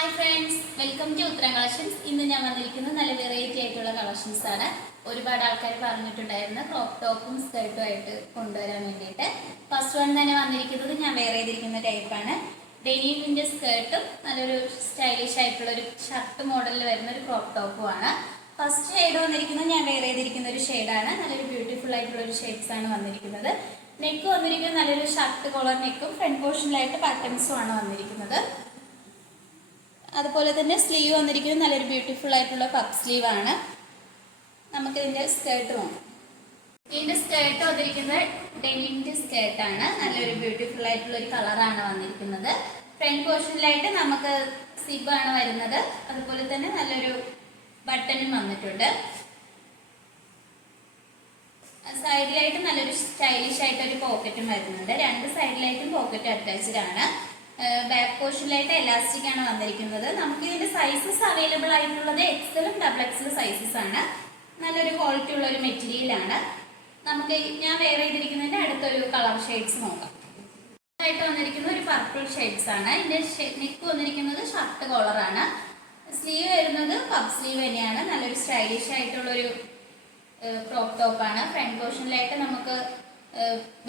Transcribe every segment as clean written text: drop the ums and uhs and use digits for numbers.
Hi friends, welcome to ഉത്തരം collections. ഇന്ന് ഞാൻ വന്നിരിക്കുന്നത് നല്ല വെറൈറ്റി ആയിട്ടുള്ള കളക്ഷൻസ് ആണ്. ഒരുപാട് ആൾക്കാർ പറഞ്ഞിട്ടുണ്ടായിരുന്നു ക്രോപ്പ് ടോപ്പും സ്കേർട്ടും ആയിട്ട് കൊണ്ടുവരാൻ വേണ്ടിയിട്ട്. ഫസ്റ്റ് വൺ തന്നെ വന്നിരിക്കുന്നത് ഞാൻ വെയർ ചെയ്തിരിക്കുന്ന ടൈപ്പാണ്. ഡെനിമിൻ്റെ സ്കേർട്ടും നല്ലൊരു സ്റ്റൈലിഷ് ആയിട്ടുള്ള ഒരു ഷർട്ട് മോഡലിൽ വരുന്ന ഒരു ക്രോപ്പ് ടോപ്പുമാണ്. ഫസ്റ്റ് ഷെയ്ഡ് വന്നിരിക്കുന്നത് ഞാൻ വെയർ ചെയ്തിരിക്കുന്ന ഒരു ഷെയ്ഡാണ്. നല്ലൊരു ബ്യൂട്ടിഫുൾ ആയിട്ടുള്ള ഒരു ഷെയ്ഡ്സ് ആണ് വന്നിരിക്കുന്നത്. നെക്ക് വന്നിരിക്കുന്നത് നല്ലൊരു ഷർട്ട് കോളർ നെക്കും ഫ്രണ്ട് പോർഷനിലായിട്ട് ബട്ടൺസും ആണ് വന്നിരിക്കുന്നത്. അതുപോലെ തന്നെ സ്ലീവ് വന്നിരിക്കുന്നത് നല്ലൊരു ബ്യൂട്ടിഫുൾ ആയിട്ടുള്ള പഫ് സ്ലീവ് ആണ്. നമുക്ക് ഇതിൻ്റെ സ്കേർട്ട് നോക്കാം. ഇതിൻ്റെ സ്കേർട്ട് വന്നിരിക്കുന്നത് ഡെനിമിൻ്റെ സ്കേർട്ടാണ്. നല്ലൊരു ബ്യൂട്ടിഫുൾ ആയിട്ടുള്ള ഒരു കളറാണ് വന്നിരിക്കുന്നത്. ഫ്രണ്ട് പോർഷനിലായിട്ട് നമുക്ക് സിബാണ് വരുന്നത്. അതുപോലെ തന്നെ നല്ലൊരു ബട്ടണും വന്നിട്ടുണ്ട്. സൈഡിലായിട്ട് നല്ലൊരു സ്റ്റൈലിഷ് ആയിട്ടൊരു പോക്കറ്റും വരുന്നുണ്ട്. രണ്ട് സൈഡിലായിട്ടും പോക്കറ്റ് അറ്റാച്ച്ഡ് ആണ്. ബാക്ക് പോർഷനിലായിട്ട് എലാസ്റ്റിക് ആണ് വന്നിരിക്കുന്നത്. നമുക്ക് ഇതിന്റെ സൈസസ് അവൈലബിൾ ആയിട്ടുള്ളത് എക്സലും ഡബിൾ എക്സൽ സൈസസ് ആണ്. നല്ലൊരു ക്വാളിറ്റി ഉള്ള ഒരു മെറ്റീരിയൽ ആണ്. നമുക്ക് ഞാൻ വെയർ ചെയ്തിരിക്കുന്നതിന്റെ അടുത്തൊരു കളർ ഷെയ്ഡ്സ് നോക്കാം. ആയിട്ട് വന്നിരിക്കുന്ന ഒരു പർപ്പിൾ ഷെയ്ഡ്സ് ആണ്. ഇതിന്റെ നെക്ക് വന്നിരിക്കുന്നത് ഷർട്ട് കോളർ ആണ്. സ്ലീവ് വരുന്നത് പഫ് സ്ലീവ് തന്നെയാണ്. നല്ലൊരു സ്റ്റൈലിഷ് ആയിട്ടുള്ളൊരു ക്രോപ്പ് ടോപ്പ് ആണ്. ഫ്രണ്ട് പോർഷനിലായിട്ട് നമുക്ക്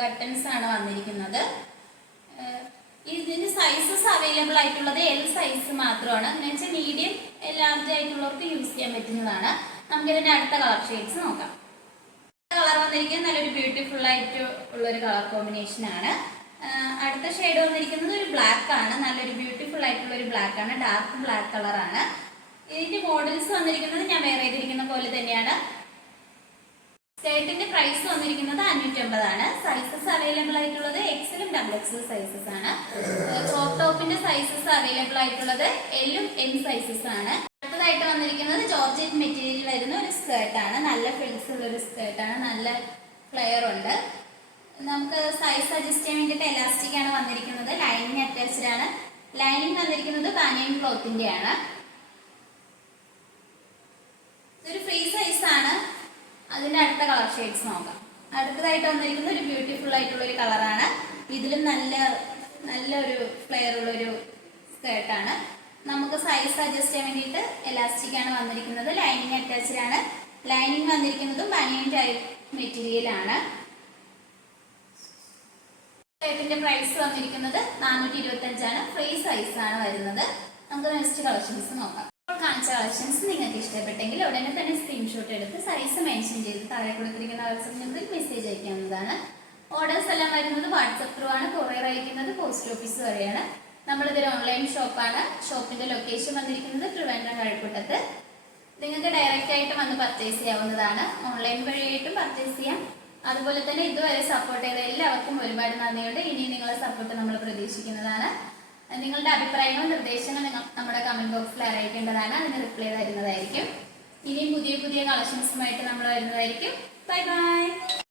ബട്ടൺസ് ആണ് വന്നിരിക്കുന്നത്. ഇതിന്റെ സൈസസ് അവൈലബിൾ ആയിട്ടുള്ളത് എൽ സൈസ് മാത്രമാണ്. എന്ന് വെച്ചാൽ മീഡിയം ലാർജ് ആയിട്ടുള്ളവർക്ക് യൂസ് ചെയ്യാൻ പറ്റുന്നതാണ്. നമുക്ക് ഇതിന്റെ അടുത്ത കളർ ഷെയ്ഡ്സ് നോക്കാം. കളർ വന്നിരിക്കുന്നത് നല്ലൊരു ബ്യൂട്ടിഫുൾ ആയിട്ട് ഉള്ളൊരു കളർ കോമ്പിനേഷൻ ആണ്. അടുത്ത ഷെയ്ഡ് വന്നിരിക്കുന്നത് ഒരു ബ്ലാക്ക് ആണ്. നല്ലൊരു ബ്യൂട്ടിഫുൾ ആയിട്ടുള്ള ഒരു ബ്ലാക്ക് ആണ്. ഡാർക്ക് ബ്ലാക്ക് കളറാണ്. ഇതിന്റെ മോഡൽസ് വന്നിരിക്കുന്നത് ഞാൻ വേറെ ചെയ്തിരിക്കുന്ന പോലെ തന്നെയാണ്. സ്കേർട്ടിന്റെ പ്രൈസ് വന്നിരിക്കുന്നത് 550 ആണ്. സൈസസ് അവൈലബിൾ ആയിട്ടുള്ളത് എക്സലും ഡബിൾ എക്സൽ സൈസസ് ആണ്. ക്രോപ്പ് ടോപ്പിന്റെ സൈസസ് അവൈലബിൾ ആയിട്ടുള്ളത് എല്ലും എം സൈസസ് ആണ്. അടുത്തതായിട്ട് വന്നിരിക്കുന്നത് ജോർജറ്റ് മെറ്റീരിയൽ വരുന്ന ഒരു സ്കേർട്ടാണ്. നല്ല ഫ്രിൽസ് ഉള്ള ഒരു സ്കേർട്ടാണ്. നല്ല ഫ്ലെയർ ഉണ്ട്. നമുക്ക് സൈസ് അഡ്ജസ്റ്റ് ചെയ്യാൻ വേണ്ടിയിട്ട് എലാസ്റ്റിക് ആണ് വന്നിരിക്കുന്നത്. ലൈനിങ് അറ്റാച്ച്ഡ് ആണ്. ലൈനിങ് വന്നിരിക്കുന്നത് ബാനിയൻ ക്ലോത്തിന്റെ ആണ്. ഇതൊരു ഫ്രീ സൈസ് ആണ്. അതിന്റെ അടുത്ത കളർ ഷെയ്ഡ്സ് നോക്കാം. അടുത്തതായിട്ട് വന്നിരിക്കുന്ന ഒരു ബ്യൂട്ടിഫുൾ ആയിട്ടുള്ള ഒരു കളറാണ്. ഇതിലും നല്ലൊരു ഫ്ലെയർ ഉള്ളൊരു സ്കേർട്ടാണ്. നമുക്ക് സൈസ് അഡ്ജസ്റ്റ് ചെയ്യാൻ വേണ്ടിയിട്ട് എലാസ്റ്റിക് ആണ് വന്നിരിക്കുന്നത്. ലൈനിങ് അറ്റാച്ച്ഡ് ആണ്. ലൈനിങ് വന്നിരിക്കുന്നതും ബനിയൻ ടൈപ്പ് മെറ്റീരിയൽ ആണ്. സ്കേർട്ടിന്റെ പ്രൈസ് വന്നിരിക്കുന്നത് 425 ആണ്. ഫ്രീ സൈസ് ആണ് വരുന്നത്. നമുക്ക് നെക്സ്റ്റ് കളക്ഷൻസ് നോക്കാം. കാണിച്ച കളക്ഷൻസ് നിങ്ങൾക്ക് ഇഷ്ടപ്പെട്ടെങ്കിൽ ഉടനെ തന്നെ സ്ക്രീൻഷോട്ട് എടുത്ത് സൈസ് മെൻഷൻ ചെയ്ത് താഴെ കൊടുത്തിരിക്കുന്ന വാട്സ്ആപ്പ് നമ്പറിൽ മെസ്സേജ് അയക്കാവുന്നതാണ്. ഓർഡേഴ്സ് എല്ലാം വരുന്നത് വാട്സ്ആപ്പ് ത്രൂ ആണ്. കൊറിയർ അയക്കുന്നത് പോസ്റ്റ് ഓഫീസ് വരെയാണ്. നമ്മളിതൊരു ഓൺലൈൻ ഷോപ്പാണ്. ഷോപ്പിന്റെ ലൊക്കേഷൻ വന്നിരിക്കുന്നത് ട്രിവാൻഡ്രം കഴക്കൂട്ടത്ത്. നിങ്ങൾക്ക് ഡയറക്റ്റ് ആയിട്ട് വന്ന് പർച്ചേസ് ചെയ്യാവുന്നതാണ്. ഓൺലൈൻ വഴിയായിട്ടും പർച്ചേസ് ചെയ്യാം. അതുപോലെ തന്നെ ഇതുവരെ സപ്പോർട്ട് ചെയ്ത എല്ലാവർക്കും ഒരുപാട് നന്ദിയുണ്ട്. ഇനി നിങ്ങളെ സപ്പോർട്ട് നമ്മൾ പ്രതീക്ഷിക്കുന്നതാണ്. നിങ്ങളുടെ അഭിപ്രായങ്ങളും നിർദ്ദേശങ്ങളും നമ്മുടെ കമന്റ് ബോക്സിൽ അറിയിക്കേണ്ടതാണ്. അതിന് റിപ്ലൈ തരുന്നതായിരിക്കും. ഇനിയും പുതിയ കളക്ഷൻസുമായിട്ട് നമ്മൾ വരുന്നതായിരിക്കും. Bye bye.